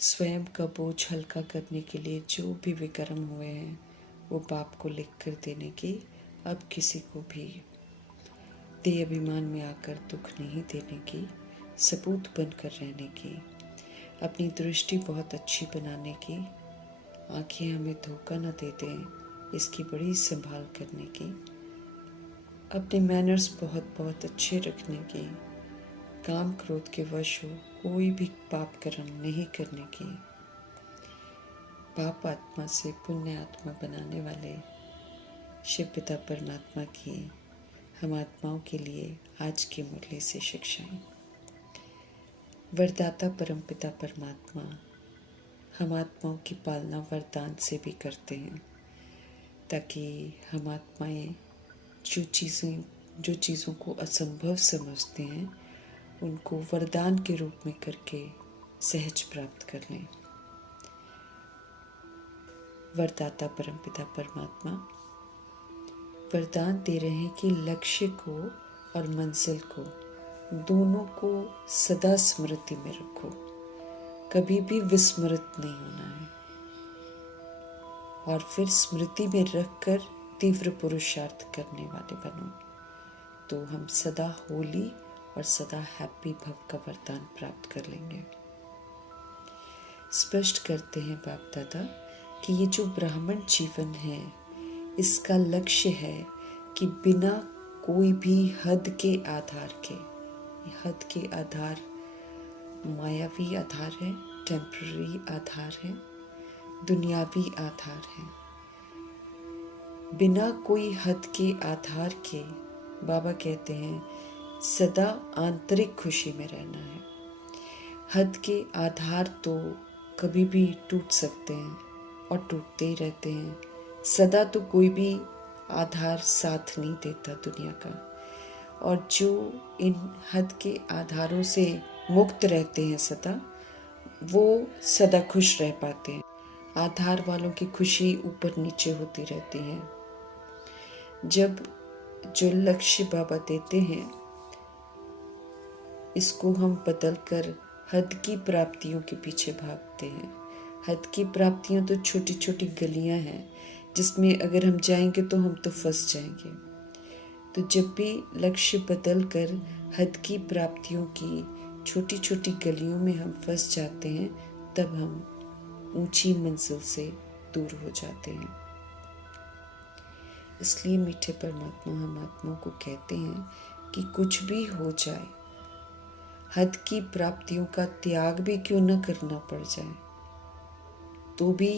स्वयं का बोझ हल्का करने के लिए जो भी विकर्म हुए हैं वो पाप को लिख कर देने की, अब किसी को भी देह अभिमान में आकर दुख नहीं देने की, सबूत बनकर रहने की, अपनी दृष्टि बहुत अच्छी बनाने की, आंखें हमें धोखा न दे दें इसकी बड़ी संभाल करने की, अपने मैनर्स बहुत बहुत अच्छे रखने की, काम क्रोध के वश हो कोई भी पाप कर्म नहीं करने की, पाप आत्मा से पुण्य आत्मा बनाने वाले शिव पिता परमात्मा की हम आत्माओं के लिए आज की मुरली से शिक्षाएं। वरदाता परमपिता परमात्मा हम आत्माओं की पालना वरदान से भी करते हैं, ताकि हम आत्माएं जो चीज़ों को असंभव समझते हैं उनको वरदान के रूप में करके सहज प्राप्त कर लें। वरदाता परमपिता परमात्मा वरदान दे रहे हैं कि लक्ष्य को और मंजिल को दोनों को सदा स्मृति में रखो, कभी भी विस्मृत नहीं होना है, और फिर स्मृति में रखकर तीव्र पुरुषार्थ करने वाले बनो, तो हम सदा होली और सदा हैप्पी भव का वरदान प्राप्त कर लेंगे। स्पष्ट करते हैं बाप दादा कि ये जो ब्राह्मण जीवन है इसका लक्ष्य है कि बिना कोई भी हद के आधार के, हद के आधार मायावी आधार है, टेम्पररी आधार है, दुनियावी आधार है, बिना कोई हद के आधार के बाबा कहते हैं सदा आंतरिक खुशी में रहना है। हद के आधार तो कभी भी टूट सकते हैं और टूटते ही रहते हैं, सदा तो कोई भी आधार साथ नहीं देता दुनिया का, और जो इन हद के आधारों से मुक्त रहते हैं सदा, वो सदा खुश रह पाते हैं। आधार वालों की खुशी ऊपर नीचे होती रहती है। जब जो लक्ष्य बाबा देते हैं इसको हम बदल कर हद की प्राप्तियों के पीछे भागते हैं। हद की प्राप्तियां तो छोटी छोटी गलियां हैं जिसमें अगर हम जाएंगे तो हम तो फंस जाएंगे। तो जब भी लक्ष्य बदल कर हद की प्राप्तियों की छोटी छोटी गलियों में हम फंस जाते हैं, तब हम ऊंची मंजिल से दूर हो जाते हैं। इसलिए मीठे परमात्मा हम आत्माओं को कहते हैं कि कुछ भी हो जाए, हद की प्राप्तियों का त्याग भी क्यों न करना पड़ जाए तो भी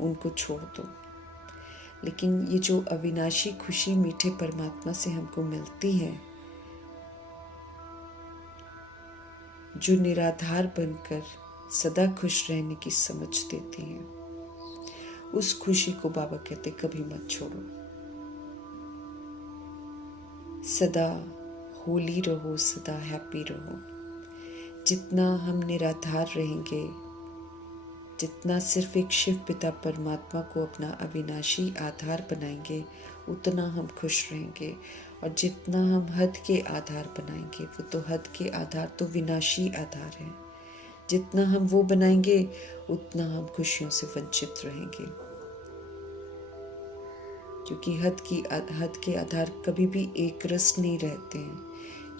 उनको छोड़ दो। लेकिन ये जो अविनाशी खुशी मीठे परमात्मा से हमको मिलती है, जो निराधार बनकर सदा खुश रहने की समझ देती है, उस खुशी को बाबा कहते कभी मत छोड़ो। सदा होली रहो, सदा हैप्पी रहो। जितना हम निराधार रहेंगे, जितना सिर्फ एक शिव पिता परमात्मा को अपना अविनाशी आधार बनाएंगे, उतना हम खुश रहेंगे। और जितना हम हद के आधार बनाएंगे, वो तो हद के आधार तो विनाशी आधार हैं, जितना हम वो बनाएंगे उतना हम खुशियों से वंचित रहेंगे। क्योंकि हद के आधार कभी भी एक रस नहीं रहते हैं,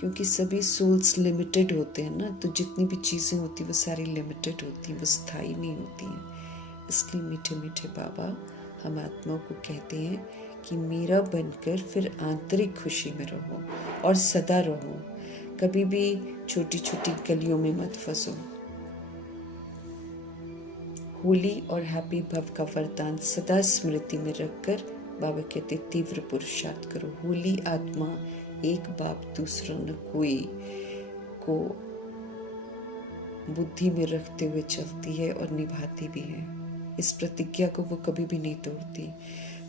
क्योंकि सभी सोल्स लिमिटेड होते हैं ना, तो जितनी भी चीज़ें होती हैं वो सारी लिमिटेड होती हैं, वो स्थायी नहीं होती हैं। इसलिए मीठे मीठे बाबा हम आत्माओं को कहते हैं कि मेरा बनकर फिर आंतरिक खुशी में रहो और सदा रहो, कभी भी छोटी छोटी गलियों में मत फंसो। होली और हैप्पी भव का वरदान सदा स्मृति में रखकर बाबा कहते तीव्र पुरुषार्थ करो। होली आत्मा एक बाप दूसरा न कोई को बुद्धि में रखते हुए चलती है और निभाती भी है। इस प्रतिज्ञा को वो कभी भी नहीं तोड़ती।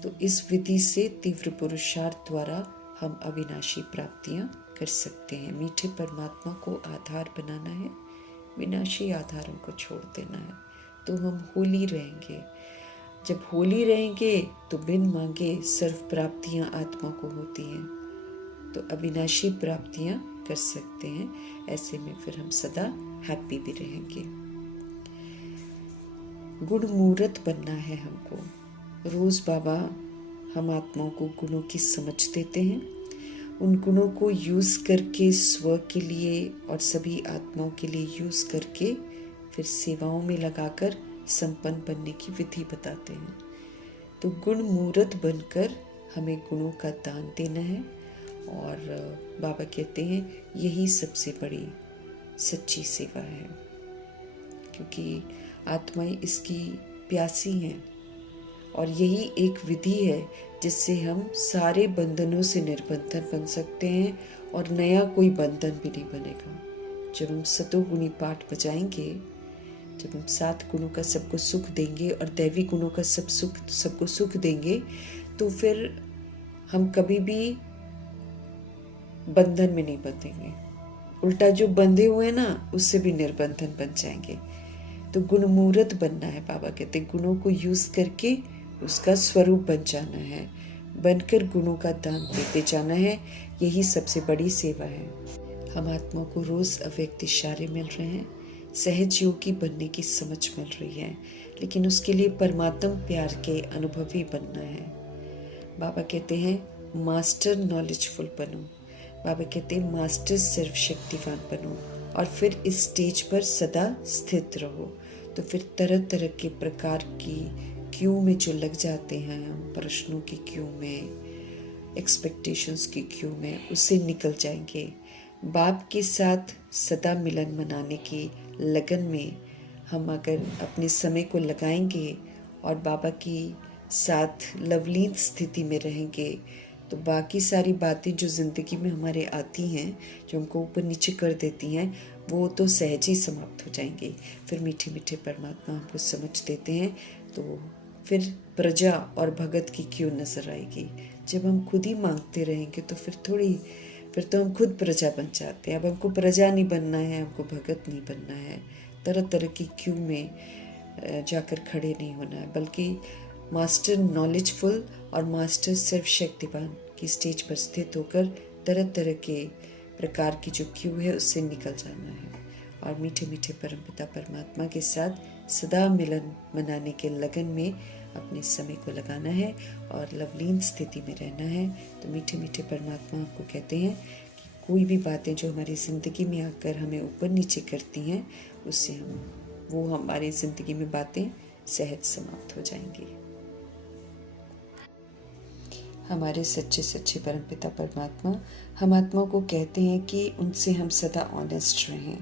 तो इस विधि से तीव्र पुरुषार्थ द्वारा हम अविनाशी प्राप्तियां कर सकते हैं। मीठे परमात्मा को आधार बनाना है, विनाशी आधारों को छोड़ देना है, तो हम होली रहेंगे। जब होली रहेंगे तो बिन मांगे सर्व प्राप्तियां आत्मा को होती हैं, तो अविनाशी प्राप्तियां कर सकते हैं। ऐसे में फिर हम सदा हैप्पी भी रहेंगे। गुण मूर्त बनना है हमको। रोज़ बाबा हम आत्माओं को गुणों की समझ देते हैं, उन गुणों को यूज़ करके स्व के लिए और सभी आत्माओं के लिए यूज़ करके फिर सेवाओं में लगाकर संपन्न बनने की विधि बताते हैं। तो गुण मूर्त बनकर हमें गुणों का दान देना है। और बाबा कहते हैं यही सबसे बड़ी सच्ची सेवा है, क्योंकि आत्माएं इसकी प्यासी हैं और यही एक विधि है जिससे हम सारे बंधनों से निर्बंधन बन सकते हैं और नया कोई बंधन भी नहीं बनेगा। जब हम सतोगुणी पाठ बजाएंगे, जब हम 7 गुणों का सबको सुख देंगे और दैवी गुणों का सबको सुख देंगे, तो फिर हम कभी भी बंधन में नहीं बंधेंगे। उल्टा जो बंधे हुए हैं ना, उससे भी निर्बंधन बन जाएंगे। तो गुण मूर्त बनना है। बाबा कहते गुणों को यूज करके उसका स्वरूप बन जाना है, बनकर गुणों का दान देते जाना है। यही सबसे बड़ी सेवा है। हम आत्मा को रोज अव्यक्त इशारे मिल रहे हैं, सहज योगी बनने की समझ मिल रही है, लेकिन उसके लिए परमात्म प्यार के अनुभवी बनना है। बाबा कहते हैं मास्टर नॉलेजफुल बनो। बाबा कहते हैं मास्टर सर्वशक्तिवान बनो और फिर इस स्टेज पर सदा स्थित रहो। तो फिर तरह तरह के प्रकार की क्यू में जो लग जाते हैं हम, प्रश्नों की क्यू में, एक्सपेक्टेशंस की क्यू में, उससे निकल जाएंगे। बाप के साथ सदा मिलन मनाने की लगन में हम अगर अपने समय को लगाएंगे और बाबा की साथ लवलीन स्थिति में रहेंगे, तो बाकी सारी बातें जो ज़िंदगी में हमारे आती हैं, जो हमको ऊपर नीचे कर देती हैं, वो तो सहज ही समाप्त हो जाएंगी। फिर मीठे मीठे परमात्मा हमको समझ देते हैं, तो फिर प्रजा और भगत की क्यों नज़र आएगी। जब हम खुद ही मांगते रहेंगे तो फिर तो हम खुद प्रजा बन जाते हैं। अब हमको प्रजा नहीं बनना है, हमको भगत नहीं बनना है, तरह तरह की क्यू में जाकर खड़े नहीं होना है, बल्कि मास्टर नॉलेजफुल और मास्टर सर्वशक्तिवान की स्टेज पर स्थित होकर तरह तरह के प्रकार की जो क्यू है उससे निकल जाना है और मीठे मीठे परमपिता परमात्मा के साथ सदा मिलन मनाने के लगन में अपने समय को लगाना है और लवलीन स्थिति में रहना है। तो मीठे मीठे परमात्मा आपको कहते हैं कि कोई भी बातें जो हमारी ज़िंदगी में आकर हमें ऊपर नीचे करती हैं, उससे वो हमारी ज़िंदगी में बातें सहज समाप्त हो जाएंगी। हमारे सच्चे सच्चे परमपिता परमात्मा हम आत्मा को कहते हैं कि उनसे हम सदा ऑनेस्ट रहें।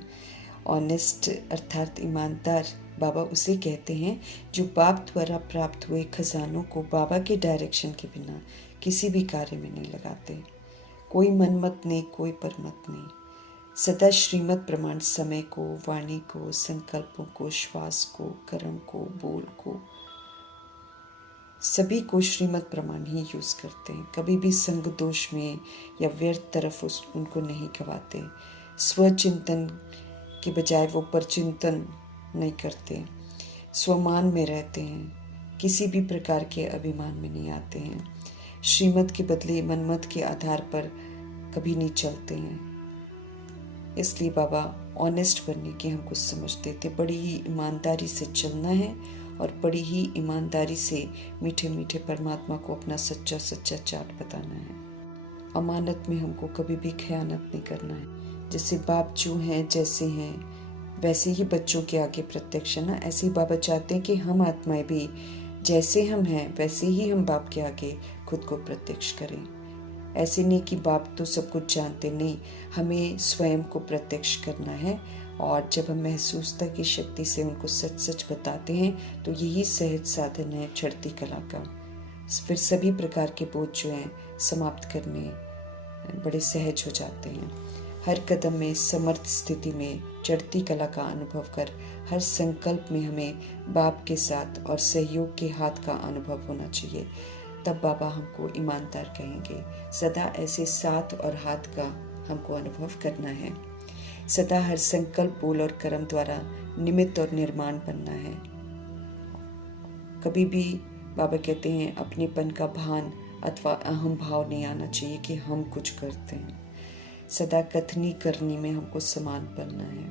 ऑनेस्ट अर्थात ईमानदार बाबा उसे कहते हैं जो बाप द्वारा प्राप्त हुए खजानों को बाबा के डायरेक्शन के बिना किसी भी कार्य में नहीं लगाते। कोई मनमत नहीं, कोई परमत नहीं, सदा श्रीमत प्रमाण समय को, वाणी को, संकल्पों को, श्वास को, कर्म को, बोल को, सभी को श्रीमत प्रमाण ही यूज़ करते हैं। कभी भी संग दोष में या व्यर्थ तरफ उनको नहीं गवाते। स्वचिंतन के बजाय वो परचिंतन नहीं करते, स्वमान में रहते हैं, किसी भी प्रकार के अभिमान में नहीं आते हैं, श्रीमत के बदले मनमत के आधार पर कभी नहीं चलते हैं। इसलिए बाबा ऑनेस्ट बनने की हमको समझ देते। बड़ी ही ईमानदारी से चलना है और बड़ी ही ईमानदारी से मीठे मीठे परमात्मा को अपना सच्चा सच्चा चाट बताना है। अमानत में हमको कभी भी खयानत नहीं करना है। जैसे बाप जो हैं जैसे हैं वैसे ही बच्चों के आगे प्रत्यक्ष है ना, ऐसे ही बाबा चाहते हैं कि हम आत्माएं भी जैसे हम हैं वैसे ही हम बाप के आगे खुद को प्रत्यक्ष करें। ऐसे नहीं कि बाप तो सब कुछ जानते, नहीं, हमें स्वयं को प्रत्यक्ष करना है। और जब हम महसूसता की शक्ति से उनको सच सच बताते हैं तो यही सहज साधन है चढ़ती कला का। फिर सभी प्रकार के बोझ जो हैं समाप्त करने बड़े सहज हो जाते हैं। हर कदम में समर्थ स्थिति में चढ़ती कला का अनुभव कर हर संकल्प में हमें बाप के साथ और सहयोग के हाथ का अनुभव होना चाहिए। तब बाबा हमको ईमानदार कहेंगे। सदा ऐसे साथ और हाथ का हमको अनुभव करना है। सदा हर संकल्प, बोल और कर्म द्वारा निमित्त और निर्माण बनना है। कभी भी बाबा कहते हैं अपनेपन का भान अथवा अहम भाव नहीं आना चाहिए कि हम कुछ करते हैं। सदा कथनी करनी में हमको समान बनना है।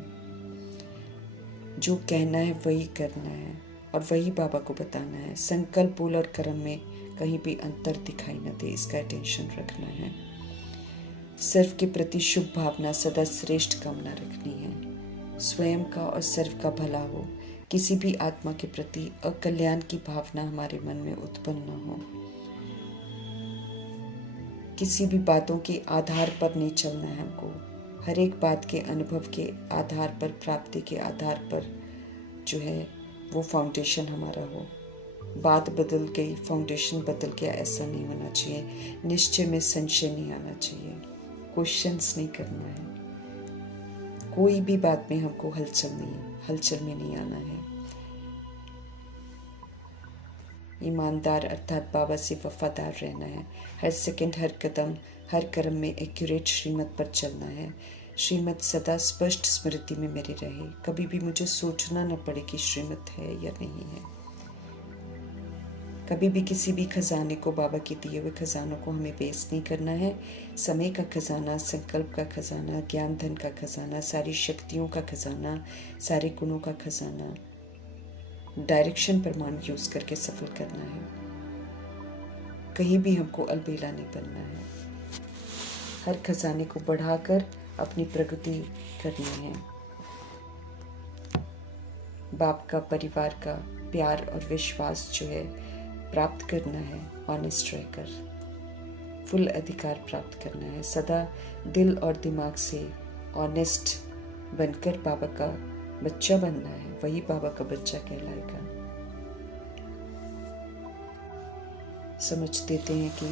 जो कहना है वही करना है। और वही बाबा को बताना है। संकल्प, बोल और कर्म में कहीं भी अंतर दिखाई न दे, इसका अटेंशन रखना है। सर्व के प्रति शुभ भावना, सदा श्रेष्ठ कामना रखनी है। स्वयं का और सर्व का भला हो, किसी भी आत्मा के प्रति अकल्याण की भावना हमारे मन में उत्पन्न न हो। किसी भी बातों के आधार पर नहीं चलना है हमको। हर एक बात के अनुभव के आधार पर, प्राप्ति के आधार पर जो है वो फाउंडेशन हमारा हो। बात बदल गई, फाउंडेशन बदल गया, ऐसा नहीं होना चाहिए। निश्चय में संशय नहीं आना चाहिए। क्वेश्चंस नहीं करना है। कोई भी बात में हमको हलचल में नहीं आना है। ईमानदार अर्थात बाबा से वफादार रहना है। हर सेकंड, हर कदम, हर कर्म में एक्यूरेट श्रीमत पर चलना है। श्रीमत सदा स्पष्ट स्मृति में मेरी रहे। कभी भी मुझे सोचना न पड़े कि श्रीमत है या नहीं है। कभी भी किसी भी खजाने को, बाबा के दिए हुए खजानों को हमें वेस्ट नहीं करना है। समय का खजाना, संकल्प का खजाना, ज्ञान धन का खजाना, सारी शक्तियों का खजाना, सारे गुणों का खजाना, डायरेक्शन प्रमाण यूज करके सफल करना है। कहीं भी हमको अलबेला नहीं बनना है। हर खजाने को बढ़ाकर अपनी प्रगति करनी है। बाप का, परिवार का प्यार और विश्वास जो है प्राप्त करना है। ऑनेस्ट रहकर फुल अधिकार प्राप्त करना है। सदा दिल और दिमाग से ऑनेस्ट बनकर बाबा का बच्चा बनना है। वही बाबा का बच्चा कहलाएगा। समझ देते हैं कि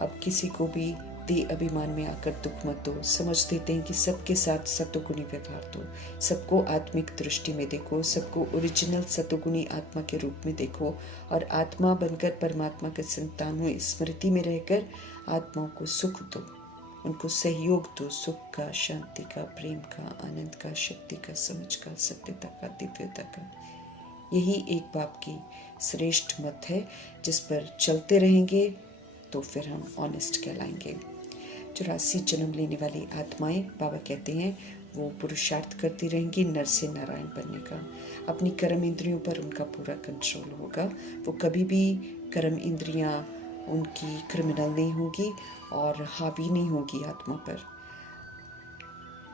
अब किसी को भी दे अभिमान में आकर दुख मत दो। समझ देते हैं कि सबके साथ सतोगुणी व्यवहार दो। सबको आत्मिक दृष्टि में देखो। सबको ओरिजिनल सतोगुणी आत्मा के रूप में देखो और आत्मा बनकर परमात्मा के संतान हुए स्मृति में रहकर आत्माओं को सुख दो, उनको सहयोग दो। सुख का, शांति का, प्रेम का, आनंद का, शक्ति का, समझ का, सत्यता का, दिव्यता का। यही एक बाप की श्रेष्ठ मत है जिस पर चलते रहेंगे तो फिर हम ऑनेस्ट कहलाएंगे। 84 जन्म लेने वाली आत्माएं, बाबा कहते हैं, वो पुरुषार्थ करती रहेंगी नर से नारायण बनने का। अपनी कर्म इंद्रियों पर उनका पूरा कंट्रोल होगा। वो कभी भी कर्म इंद्रियां उनकी क्रिमिनल नहीं होगी और हावी नहीं होगी आत्मा पर।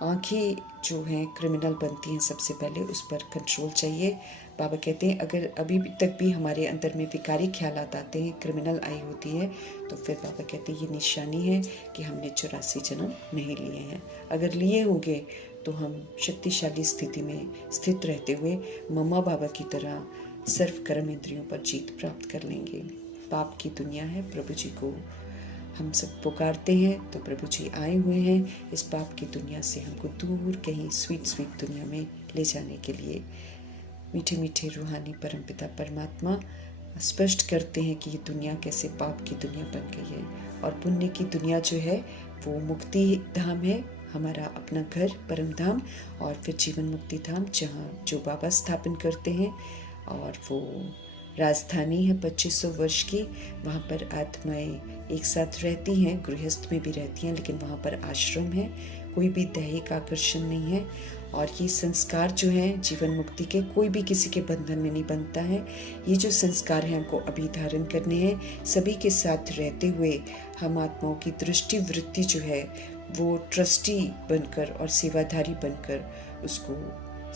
आंखें जो हैं क्रिमिनल बनती हैं, सबसे पहले उस पर कंट्रोल चाहिए। बाबा कहते हैं अगर अभी तक भी हमारे अंदर में विकारी ख्यालात आते हैं, क्रिमिनल आई होती है, तो फिर बाबा कहते हैं ये निशानी है कि हमने 84 जन्म नहीं लिए हैं। अगर लिए होंगे तो हम शक्तिशाली स्थिति में स्थित रहते हुए मम्मा बाबा की तरह सर्व कर्म इंद्रियों पर जीत प्राप्त कर लेंगे। पाप की दुनिया है, प्रभु जी को हम सब पुकारते हैं तो प्रभु जी आए हुए हैं इस पाप की दुनिया से हमको दूर कहीं स्वीट दुनिया में ले जाने के लिए। मीठे मीठे रूहानी परमपिता परमात्मा स्पष्ट करते हैं कि ये दुनिया कैसे पाप की दुनिया बन गई है और पुण्य की दुनिया जो है वो मुक्ति धाम है, हमारा अपना घर परम धाम, और फिर जीवन मुक्ति धाम जहाँ जो बाबा स्थापन करते हैं। और वो राजधानी है 2500 वर्ष की। वहाँ पर आत्माएं एक साथ रहती हैं, गृहस्थ में भी रहती हैं, लेकिन वहाँ पर आश्रम है, कोई भी दैहिक आकर्षण नहीं है। और ये संस्कार जो हैं जीवन मुक्ति के, कोई भी किसी के बंधन में नहीं बनता है। ये जो संस्कार हैं हमको अभी धारण करने हैं। सभी के साथ रहते हुए हम आत्माओं की दृष्टि वृत्ति जो है वो ट्रस्टी बनकर और सेवाधारी बनकर उसको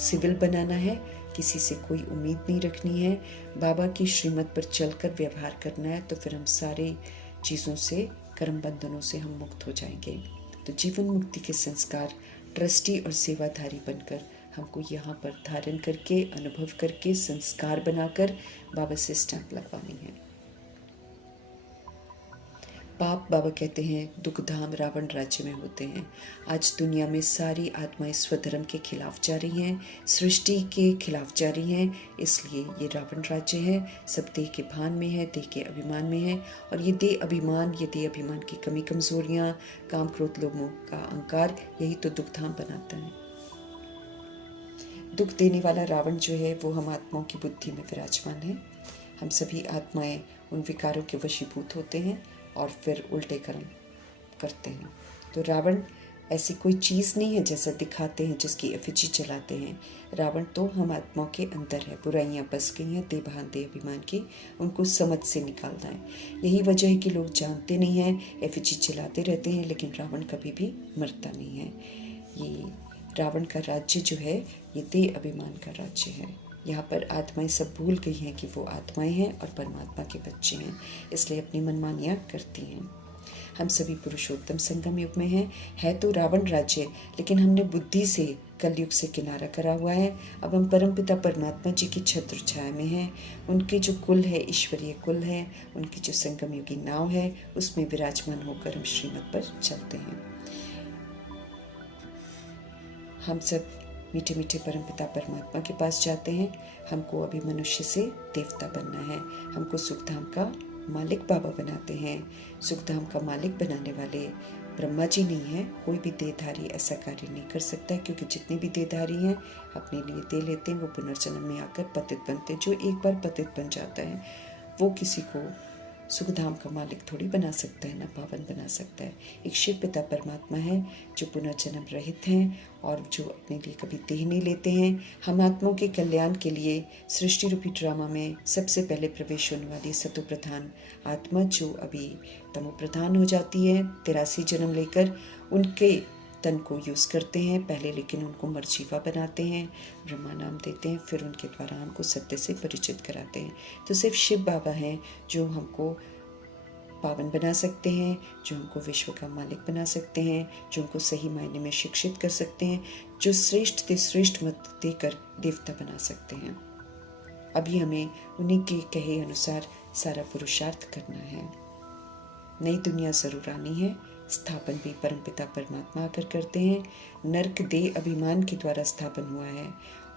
सिविल बनाना है। किसी से कोई उम्मीद नहीं रखनी है। बाबा की श्रीमत पर चलकर व्यवहार करना है, तो फिर हम सारे चीज़ों से, कर्म बंधनों से हम मुक्त हो जाएंगे। तो जीवन मुक्ति के संस्कार ट्रस्टी और सेवाधारी बनकर हमको यहाँ पर धारण करके, अनुभव करके, संस्कार बनाकर बाबा से स्टैंप लगवानी है। पाप, बाबा कहते हैं, दुख धाम रावण राज्य में होते हैं। आज दुनिया में सारी आत्माएं स्वधर्म के खिलाफ जा रही हैं, सृष्टि के खिलाफ जा रही हैं, इसलिए ये रावण राज्य है। सब देह के भान में है, देह के अभिमान में है, और ये देह अभिमान की कमी कमजोरियाँ, काम क्रोध लोभ मोह का अहंकार, यही तो दुख धाम बनाता है। दुख देने वाला रावण जो है वो हम आत्माओं की बुद्धि में विराजमान है। हम सभी आत्माएं उन विकारों के वशीभूत होते हैं और फिर उल्टे कर्म करते हैं। तो रावण ऐसी कोई चीज़ नहीं है जैसा दिखाते हैं, जिसकी एफिजी चलाते हैं। रावण तो हम आत्माओं के अंदर है, बुराइयां बस गई हैं देभान दे अभिमान की, उनको समझ से निकालना है। यही वजह है कि लोग जानते नहीं हैं, एफिजी चलाते रहते हैं, लेकिन रावण कभी भी मरता नहीं है। ये रावण का राज्य जो है, ये दे अभिमान का राज्य है। यहाँ पर आत्माएं सब भूल गई हैं कि वो आत्माएं हैं और परमात्मा के बच्चे हैं, इसलिए अपनी मनमानियाँ करती हैं। हम सभी पुरुषोत्तम संगम युग में हैं। है तो रावण राज्य, लेकिन हमने बुद्धि से कलयुग से किनारा करा हुआ है। अब हम परमपिता परमात्मा जी की छत्र छाया में हैं। उनके जो कुल है, ईश्वरीय कुल है, उनकी जो संगम युगी नाव है, उसमें विराजमान होकर हम श्रीमत पर चलते हैं। हम सब मीठे मीठे परमपिता परमात्मा के पास जाते हैं। हमको अभी मनुष्य से देवता बनना है। हमको सुखधाम का मालिक बाबा बनाते हैं। सुखधाम का मालिक बनाने वाले ब्रह्मा जी नहीं है। कोई भी देहधारी ऐसा कार्य नहीं कर सकता है, क्योंकि जितने भी देहधारी हैं अपने लिए दे लेते हैं, वो पुनर्जन्म में आकर पतित बनते हैं। जो एक बार पतित बन जाता है वो किसी को सुखधाम का मालिक थोड़ी बना सकता है, ना पावन बना सकता है। एक शिव पिता परमात्मा है जो पुनर्जन्म रहित हैं और जो अपने लिए कभी देह नहीं लेते हैं। हम आत्माओं के कल्याण के लिए सृष्टि रूपी ड्रामा में सबसे पहले प्रवेश होने वाली सतो प्रधान आत्मा, जो अभी तमो प्रधान हो जाती है 83 जन्म लेकर, उनके तन को यूज़ करते हैं पहले, लेकिन उनको मर्जीवा बनाते हैं, ब्रह्मा नाम देते हैं, फिर उनके द्वारा हमको सत्य से परिचित कराते हैं। तो सिर्फ शिव बाबा हैं जो हमको पावन बना सकते हैं, जो हमको विश्व का मालिक बना सकते हैं, जो हमको सही मायने में शिक्षित कर सकते हैं, जो श्रेष्ठ से श्रेष्ठ मत देकर देवता बना सकते हैं। अभी हमें उन्हीं के कहे अनुसार सारा पुरुषार्थ करना है। नई दुनिया जरूर आनी है। स्थापन भी परमपिता परमात्मा आकर करते हैं। नर्क देह अभिमान के द्वारा स्थापन हुआ है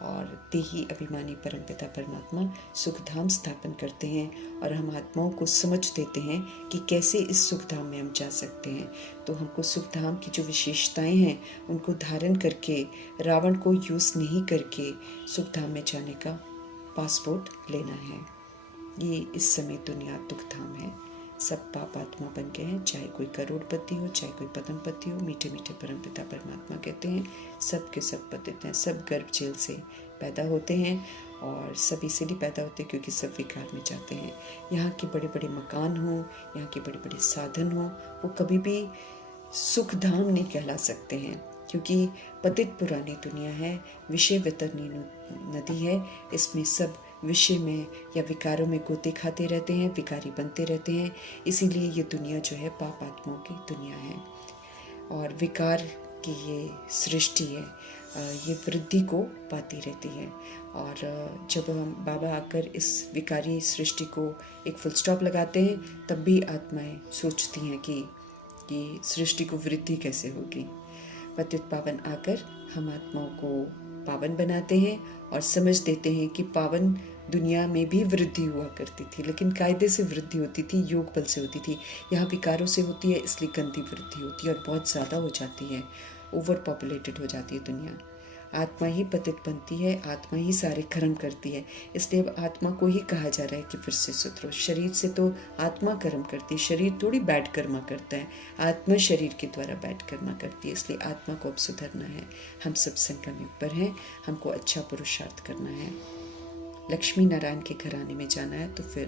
और देही अभिमानी परमपिता परमात्मा सुखधाम स्थापन करते हैं, और हम आत्माओं को समझ देते हैं कि कैसे इस सुखधाम में हम जा सकते हैं। तो हमको सुखधाम की जो विशेषताएं हैं उनको धारण करके, रावण को यूज़ नहीं करके सुखधाम में जाने का पासपोर्ट लेना है। ये इस समय दुनिया दुखधाम है। सब पाप आत्मा बन गए हैं, चाहे कोई करोड़पति हो, चाहे कोई पद्मपति हो। मीठे मीठे परमपिता परमात्मा कहते हैं सब के सब पतित हैं, सब गर्भ जेल से पैदा होते हैं और सब इसीलिए पैदा होते हैं क्योंकि सब विकार में जाते हैं। यहाँ के बड़े बड़े मकान हो, यहाँ के बड़े बड़े साधन हो, वो कभी भी सुखधाम नहीं कहला सकते हैं, क्योंकि पतित पुरानी दुनिया है, विषय वितरणी नदी है। इसमें सब विषय में या विकारों में गोते खाते रहते हैं, विकारी बनते रहते हैं। इसीलिए ये दुनिया जो है पाप आत्माओं की दुनिया है और विकार की ये सृष्टि है, ये वृद्धि को पाती रहती है। और जब हम बाबा आकर इस विकारी सृष्टि को एक फुल स्टॉप लगाते हैं, तब भी आत्माएं सोचती हैं कि ये सृष्टि को वृद्धि कैसे होगी। पतित पावन आकर हम आत्माओं को पावन बनाते हैं और समझ देते हैं कि पावन दुनिया में भी वृद्धि हुआ करती थी, लेकिन कायदे से वृद्धि होती थी, योग बल से होती थी। यहाँ विकारों से होती है, इसलिए गंदी वृद्धि होती है और बहुत ज़्यादा हो जाती है, ओवर पॉपुलेटेड हो जाती है दुनिया। आत्मा ही पतित बनती है, आत्मा ही सारे कर्म करती है, इसलिए अब आत्मा को ही कहा जा रहा है कि फिर से सुधरो। शरीर से तो आत्मा कर्म करती है, शरीर थोड़ी बैड कर्मा करता है, आत्मा शरीर के द्वारा बैड कर्मा करती है। इसलिए आत्मा को अब सुधरना है। हम सब संगम युग पर हैं, हमको अच्छा पुरुषार्थ करना है। लक्ष्मी नारायण के घराने में जाना है तो फिर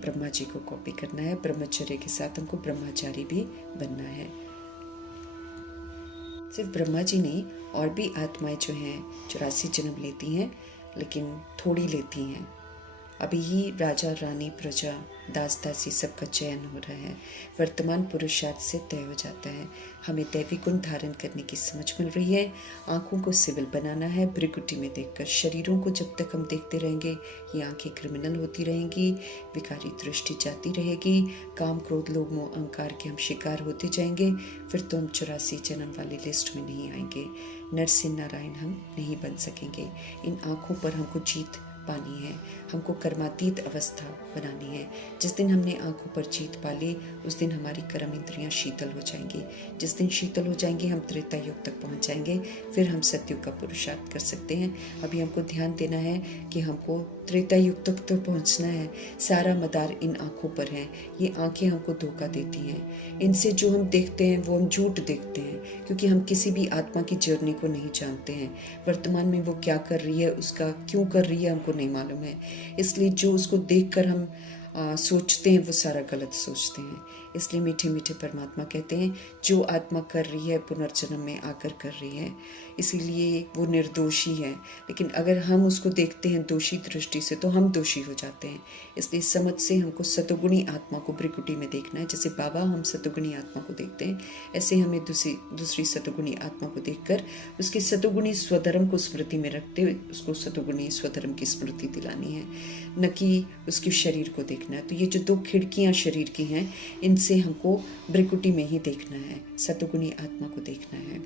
ब्रह्मा जी को कॉपी करना है। ब्रह्मचर्य के साथ हमको ब्रह्मचारी भी बनना है। सिर्फ ब्रह्मा जी नहीं, और भी आत्माएं जो हैं 84 जन्म लेती हैं, लेकिन थोड़ी लेती हैं। अभी ही राजा रानी प्रजा दास दासी सबका चयन हो रहा है। वर्तमान पुरुषार्थ से तय हो जाता है। हमें दैवी गुण धारण करने की समझ मिल रही है। आँखों को सिविल बनाना है, भृकुटी में देखकर। शरीरों को जब तक हम देखते रहेंगे, ये आँखें क्रिमिनल होती रहेंगी, विकारी दृष्टि जाती रहेगी, काम क्रोध लोभ मोह अहंकार के हम शिकार होते जाएंगे। फिर तो हम 84 जन्म वाली लिस्ट में नहीं आएंगे। नर से नारायण हम नहीं बन सकेंगे। इन आँखों पर हमको जीत पानी है, हमको कर्मातीत अवस्था बनानी है। जिस दिन हमने आंखों पर जीत पा ली, उस दिन हमारी कर्म इंद्रियाँ शीतल हो जाएंगी। जिस दिन शीतल हो जाएंगी, हम त्रेता युग तक पहुंच जाएंगे, फिर हम सतयुग का पुरुषार्थ कर सकते हैं। अभी हमको ध्यान देना है कि हमको त्रेता युग तक तो पहुंचना है। सारा मदार इन आँखों पर है। ये आँखें हमको धोखा देती हैं। इनसे जो हम देखते हैं वो हम झूठ देखते हैं, क्योंकि हम किसी भी आत्मा की जर्नी को नहीं जानते हैं। वर्तमान में वो क्या कर रही है, उसका क्यों कर रही है, हमको नहीं मालूम है। इसलिए जो उसको देखकर हम सोचते हैं वो सारा गलत सोचते हैं। इसलिए मीठे मीठे परमात्मा कहते हैं जो आत्मा कर रही है पुनर्जन्म में आकर कर रही है, इसीलिए वो निर्दोषी है। लेकिन अगर हम उसको देखते हैं दोषी दृष्टि से तो हम दोषी हो जाते हैं। इसलिए समझ से हमको सतोगुणी आत्मा को ब्रिकुटी में देखना है। जैसे बाबा हम सतोगुणी आत्मा को देखते हैं, ऐसे हमें दूसरी सतोगुणी आत्मा को देखकर उसके सतोगुणी स्वधर्म को स्मृति में रखते हुए उसको सतोगुणी स्वधर्म की स्मृति दिलानी है, न कि उसके शरीर को देखना है। तो ये जो दो खिड़कियाँ शरीर की हैं, इनसे हमको ब्रिकुटी में ही देखना है, सतोगुणी आत्मा को देखना है।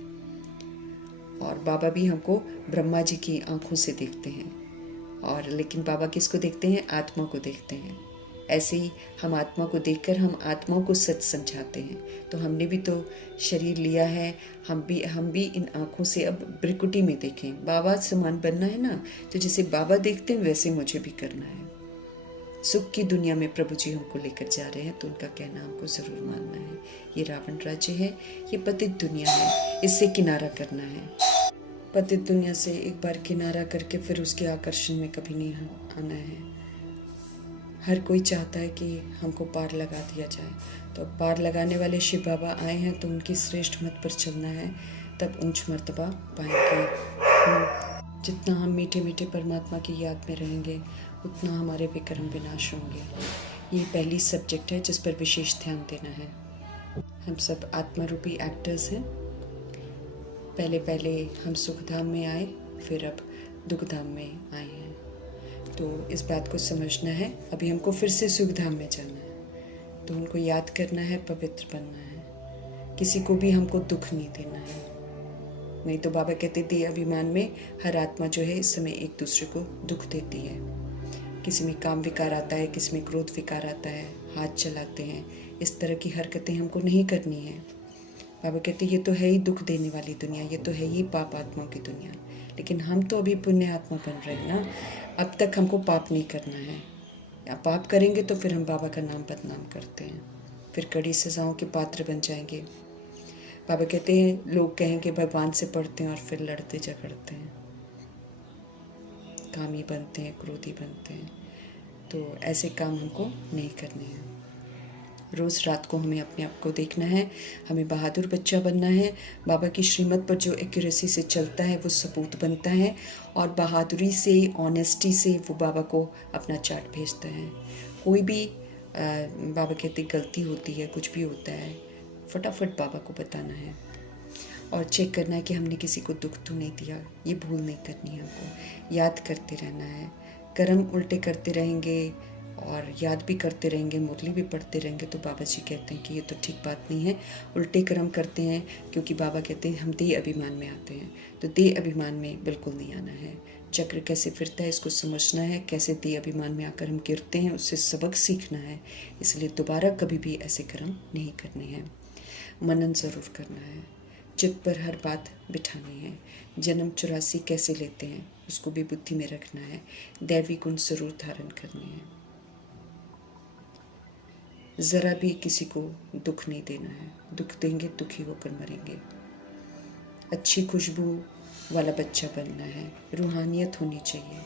और बाबा भी हमको ब्रह्मा जी की आंखों से देखते हैं, और लेकिन बाबा किसको देखते हैं? आत्मा को देखते हैं। ऐसे ही हम आत्मा को देखकर हम आत्माओं को सच समझाते हैं। तो हमने भी तो शरीर लिया है, हम भी इन आँखों से अब ब्रिकुटी में देखें। बाबा समान बनना है ना, तो जैसे बाबा देखते हैं वैसे मुझे भी करना है। सुख की दुनिया में प्रभु जी हमको लेकर जा रहे हैं, तो उनका कहना हमको ज़रूर मानना है। ये रावण राज्य है, ये पतित दुनिया है, इससे किनारा करना है। पतित दुनिया से एक बार किनारा करके फिर उसके आकर्षण में कभी नहीं आना है। हर कोई चाहता है कि हमको पार लगा दिया जाए, तो पार लगाने वाले शिव बाबा आए हैं, तो उनकी श्रेष्ठ मत पर चलना है, तब ऊंच मर्तबा पाएंगे। जितना हम मीठे मीठे परमात्मा की याद में रहेंगे, उतना हमारे विक्रम विनाश होंगे। ये पहली सब्जेक्ट है जिस पर विशेष ध्यान देना है। हम सब आत्मा रूपी एक्टर्स हैं। पहले हम सुखधाम में आए, फिर अब दुखधाम में आए हैं, तो इस बात को समझना है। अभी हमको फिर से सुखधाम में जाना है, तो उनको याद करना है, पवित्र बनना है। किसी को भी हमको दुख नहीं देना है। नहीं तो बाबा कहते थे अभिमान में हर आत्मा जो है इस समय एक दूसरे को दुख देती है। किसी में काम विकार आता है, किसी में क्रोध विकार आता है, हाथ चलाते हैं। इस तरह की हरकतें हमको नहीं करनी है। बाबा कहते ये तो है ही दुख देने वाली दुनिया, ये तो है ही पाप आत्माओं की दुनिया। लेकिन हम तो अभी पुण्य आत्मा बन रहे हैं ना, अब तक हमको पाप नहीं करना है। या पाप करेंगे तो फिर हम बाबा का नाम बदनाम करते हैं, फिर कड़ी सजाओं के पात्र बन जाएंगे। बाबा कहते हैं लोग कहेंगे भगवान से पढ़ते हैं और फिर लड़ते झगड़ते हैं, कामी बनते हैं, क्रोधी बनते हैं। तो ऐसे काम हमको नहीं करने हैं। रोज़ रात को हमें अपने आप को देखना है, हमें बहादुर बच्चा बनना है। बाबा की श्रीमत पर जो एक्यूरेसी से चलता है वो सपूत बनता है, और बहादुरी से, ऑनेस्टी से वो बाबा को अपना चार्ट भेजता है। कोई भी बाबा कहते गलती होती है, कुछ भी होता है, फटाफट बाबा को बताना है और चेक करना है कि हमने किसी को दुख तो नहीं दिया। ये भूल नहीं करनी है, हमको याद करते रहना है। कर्म उल्टे करते रहेंगे और याद भी करते रहेंगे, मुरली भी पढ़ते रहेंगे, तो बाबा जी कहते हैं कि ये तो ठीक बात नहीं है। उल्टे कर्म करते हैं, क्योंकि बाबा कहते हैं हम देह अभिमान में आते हैं, तो देह अभिमान में बिल्कुल नहीं आना है। चक्र कैसे फिरता है इसको समझना है, कैसे देह अभिमान में आकर हम गिरते हैं, उससे सबक सीखना है। इसलिए दोबारा कभी भी ऐसे कर्म नहीं करने हैं। मनन ज़रूर करना है, चित्त पर हर बात बिठानी है। जन्म 84 कैसे लेते हैं उसको भी बुद्धि में रखना है। दैवी गुण जरूर धारण करने हैं। ज़रा भी किसी को दुख नहीं देना है, दुख देंगे दुखी होकर मरेंगे। अच्छी खुशबू वाला बच्चा बनना है, रूहानियत होनी चाहिए।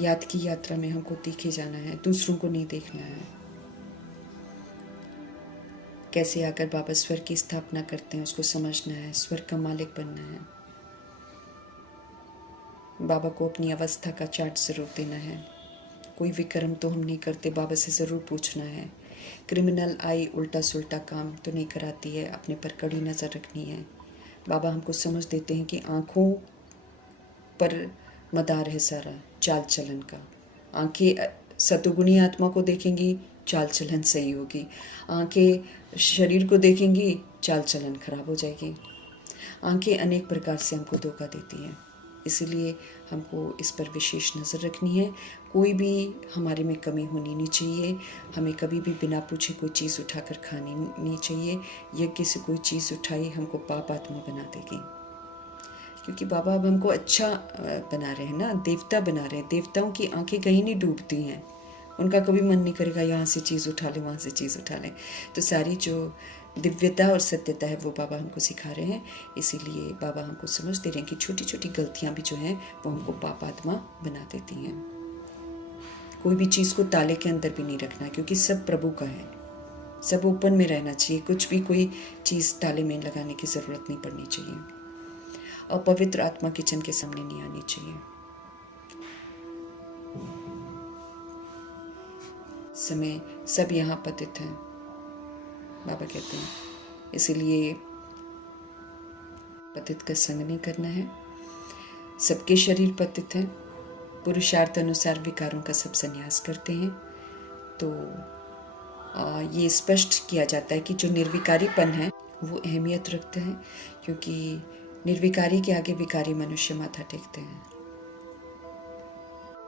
याद की यात्रा में हमको देखे जाना है, दूसरों को नहीं देखना है। कैसे आकर बाबा स्वर की स्थापना करते हैं उसको समझना है, स्वर का मालिक बनना है। बाबा को अपनी अवस्था का चार्ट जरूर देना है। कोई विक्रम तो हम नहीं करते, बाबा से ज़रूर पूछना है। क्रिमिनल आई उल्टा सुल्टा काम तो नहीं कराती है, अपने पर कड़ी नज़र रखनी है। बाबा हमको समझ देते हैं कि आँखों पर मदार है सारा चाल चलन का। आँखें सतुगुणी आत्मा को देखेंगी, चाल चलन सही होगी। आँखें शरीर को देखेंगी, चाल चलन खराब हो जाएगी। आंखें अनेक प्रकार से हमको धोखा देती हैं, इसीलिए हमको इस पर विशेष नज़र रखनी है। कोई भी हमारे में कमी होनी नहीं चाहिए। हमें कभी भी बिना पूछे कोई चीज़ उठाकर खानी नहीं चाहिए। यज्ञ से कोई चीज़ उठाई हमको पाप आत्मा बना देगी, क्योंकि बाबा अब हमको अच्छा बना रहे हैं ना, देवता बना रहे हैं। देवताओं की आंखें कहीं नहीं डूबती हैं, उनका कभी मन नहीं करेगा यहाँ से चीज़ उठा लें, वहाँ से चीज़ उठा लें। तो सारी जो दिव्यता और सत्यता है वो बाबा हमको सिखा रहे हैं। इसीलिए बाबा हमको समझ दे रहे हैं कि छोटी छोटी गलतियाँ भी जो हैं वो हमको पाप आत्मा बना देती हैं। कोई भी चीज़ को ताले के अंदर भी नहीं रखना, क्योंकि सब प्रभु का है, सब ओपन में रहना चाहिए। कुछ भी कोई चीज़ ताले में लगाने की ज़रूरत नहीं पड़नी चाहिए, और पवित्र आत्मा किचन के सामने नहीं आनी चाहिए। समय सब यहाँ पतित हैं, बाबा कहते हैं, इसीलिए पतित का संग नहीं करना है। सबके शरीर पतित हैं, पुरुषार्थ अनुसार विकारों का सब संन्यास करते हैं। तो ये स्पष्ट किया जाता है कि जो निर्विकारीपन है वो अहमियत रखते हैं, क्योंकि निर्विकारी के आगे विकारी मनुष्य माथा टेकते हैं।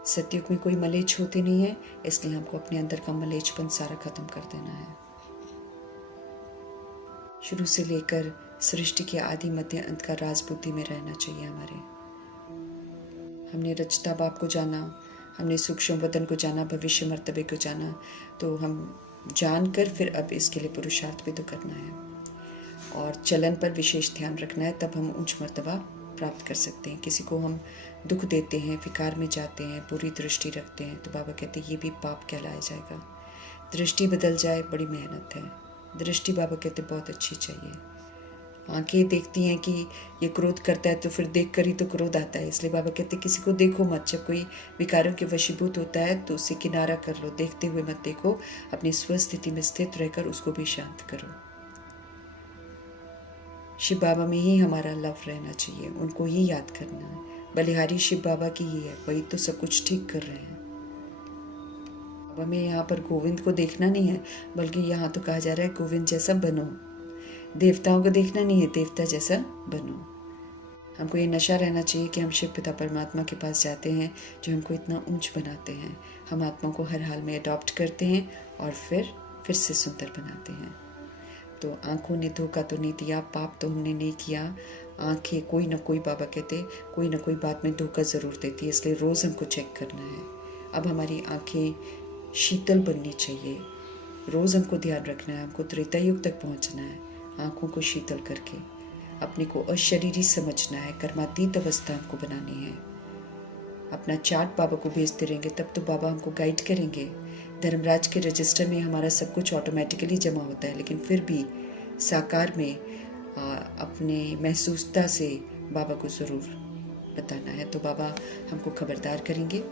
सतयुग में कोई मलेच्छ होते नहीं है, इसलिए हमको अपने अंदर का मलेच्छपन सारा खत्म कर देना है। शुरू से लेकर सृष्टि के आदि मध्य अंत का राज बुद्धि में रहना चाहिए हमारे। हमने रचता बाप को जाना, हमने सूक्ष्म वतन को जाना, भविष्य मर्तबे को जाना, तो हम जानकर फिर अब इसके लिए पुरुषार्थ भी तो करना है, और चलन पर विशेष ध्यान रखना है, तब हम उच्च मर्तबा प्राप्त कर सकते हैं। किसी को हम दुख देते हैं, विकार में जाते हैं, बुरी दृष्टि रखते हैं, तो बाबा कहते हैं ये भी पाप कहलाया जाएगा। दृष्टि बदल जाए बड़ी मेहनत है, दृष्टि बाबा कहते बहुत अच्छी चाहिए। आंखें देखती हैं कि ये क्रोध करता है तो फिर देख कर ही तो क्रोध आता है, इसलिए बाबा कहते किसी को देखो मत। जब कोई विकारों के वशीभूत होता है तो उसे किनारा कर लो, देखते हुए मत देखो, अपनी स्वस्थिति में स्थित रहकर उसको भी शांत करो। शिव बाबा में ही हमारा लव रहना चाहिए, उनको ही याद करना है। बलिहारी शिव बाबा की ही है, वही तो सब कुछ ठीक कर रहे हैं। बाबा में यहाँ पर गोविंद को देखना नहीं है, बल्कि यहाँ तो कहा जा रहा है गोविंद जैसा बनो। देवताओं को देखना नहीं है, देवता जैसा बनो। हमको ये नशा रहना चाहिए कि हम शिव पिता परमात्मा के पास जाते हैं, जो हमको इतना ऊंच बनाते हैं। हम आत्मा को हर हाल में अडॉप्ट करते हैं और फिर से सुंदर बनाते हैं। तो आंखों ने धोखा तो नहीं दिया, पाप तो हमने नहीं किया। आंखें कोई ना कोई, बाबा कहते कोई ना कोई बात में धोखा ज़रूर देती है, इसलिए रोज़ हमको चेक करना है। अब हमारी आंखें शीतल बननी चाहिए, रोज़ हमको ध्यान रखना है। हमको त्रेता युग तक पहुंचना है, आंखों को शीतल करके अपने को अशरीरी समझना है, कर्मातीत अवस्था हमको बनानी है। अपना चार्ट बाबा को भेजते रहेंगे, तब तो बाबा हमको गाइड करेंगे। धर्मराज के रजिस्टर में हमारा सब कुछ ऑटोमेटिकली जमा होता है, लेकिन फिर भी साकार में अपने महसूसता से बाबा को ज़रूर बताना है। तो बाबा हमको खबरदार करेंगे।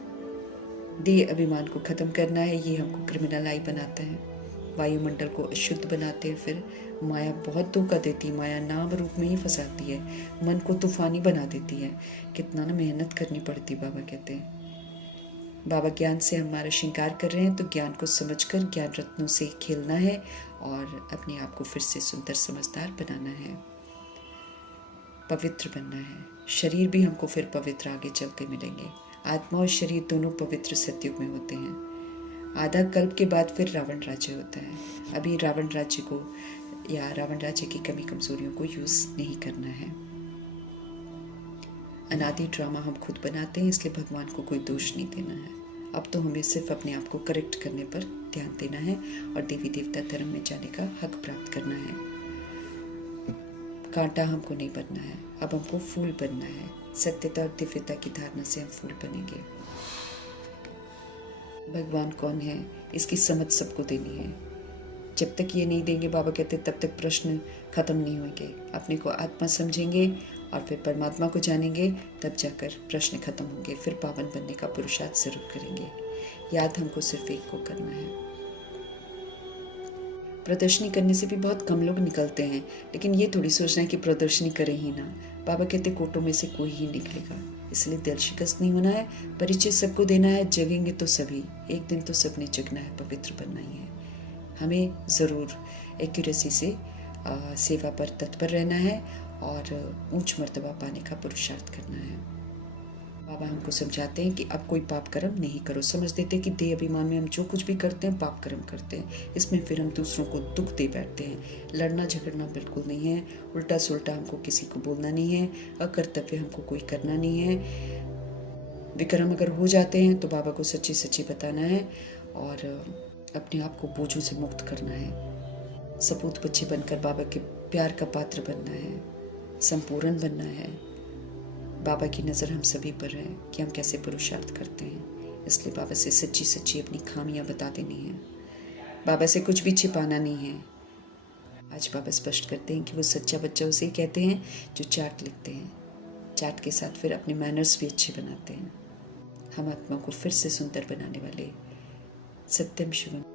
देह अभिमान को ख़त्म करना है, ये हमको क्रिमिनल आई बनाता है, वायुमंडल को अशुद्ध बनाते हैं। फिर माया बहुत धोखा देती है, माया नाम रूप में ही फंसाती है, मन को तूफानी बना देती है। कितना ना मेहनत करनी पड़ती, बाबा कहते हैं। बाबा ज्ञान से हमारा श्रृंगार कर रहे हैं, तो ज्ञान को समझकर ज्ञान रत्नों से खेलना है और अपने आप को फिर से सुंदर समझदार बनाना है, पवित्र बनना है। शरीर भी हमको फिर पवित्र आगे चल के मिलेंगे। आत्मा और शरीर दोनों पवित्र सतयुग में होते हैं। आधा कल्प के बाद फिर रावण राज्य होता है। अभी रावण राज्य को या रावण राज्य की कमी कमजोरियों को यूज नहीं करना है। अनादि ड्रामा हम खुद बनाते हैं, इसलिए भगवान को कोई दोष नहीं देना है। अब तो हमें सिर्फ अपने आप को करेक्ट करने पर ध्यान देना है और देवी देवता धर्म में जाने का हक प्राप्त करना है। कांटा हमको नहीं बनना है, अब हमको फूल बनना है। सत्यता और दिव्यता की धारणा से हम फूल बनेंगे। भगवान कौन है, इसकी समझ सबको देनी है। जब तक ये नहीं देंगे, बाबा कहते तब तक प्रश्न खत्म नहीं होंगे। अपने को आत्मा समझेंगे और फिर परमात्मा को जानेंगे, तब जाकर प्रश्न खत्म होंगे। फिर पावन बनने का पुरुषार्थ जरूर करेंगे। याद हमको सिर्फ एक को करना है। प्रदर्शनी करने से भी बहुत कम लोग निकलते हैं, लेकिन ये थोड़ी सोचना है कि प्रदर्शनी करें ही ना। बाबा कहते कोटों में से कोई ही निकलेगा, इसलिए दिल शिकस्त नहीं होना है। परिचय सबको देना है, जगेंगे तो सभी, एक दिन तो सबने जगना है, पवित्र बनना ही है। हमें ज़रूर एक्यूरेसी से सेवा पर तत्पर रहना है और ऊंच मर्तबा पाने का पुरुषार्थ करना है। बाबा हमको समझाते हैं कि अब कोई पाप कर्म नहीं करो। समझ देते हैं कि देह अभिमान में हम जो कुछ भी करते हैं पाप कर्म करते हैं। इसमें फिर हम दूसरों को दुख दे बैठते हैं। लड़ना झगड़ना बिल्कुल नहीं है। उल्टा सुल्टा हमको किसी को बोलना नहीं है। अकर्तव्य हमको कोई करना नहीं है। विक्रम अगर हो जाते हैं तो बाबा को सच्ची सच्ची बताना है और अपने आप को बोझों से मुक्त करना है। सपूत बच्चे बनकर बाबा के प्यार का पात्र बनना है, संपूर्ण बनना है। बाबा की नज़र हम सभी पर है कि हम कैसे पुरुषार्थ करते हैं। इसलिए बाबा से सच्ची सच्ची अपनी खामियां बता देनी है। बाबा से कुछ भी छिपाना नहीं है। आज बाबा स्पष्ट करते हैं कि वो सच्चा बच्चा उसे कहते हैं जो चार्ट लिखते हैं, चार्ट के साथ फिर अपने मैनर्स भी अच्छे बनाते हैं। हम आत्मा को फिर से सुंदर बनाने वाले सत्यम शिवम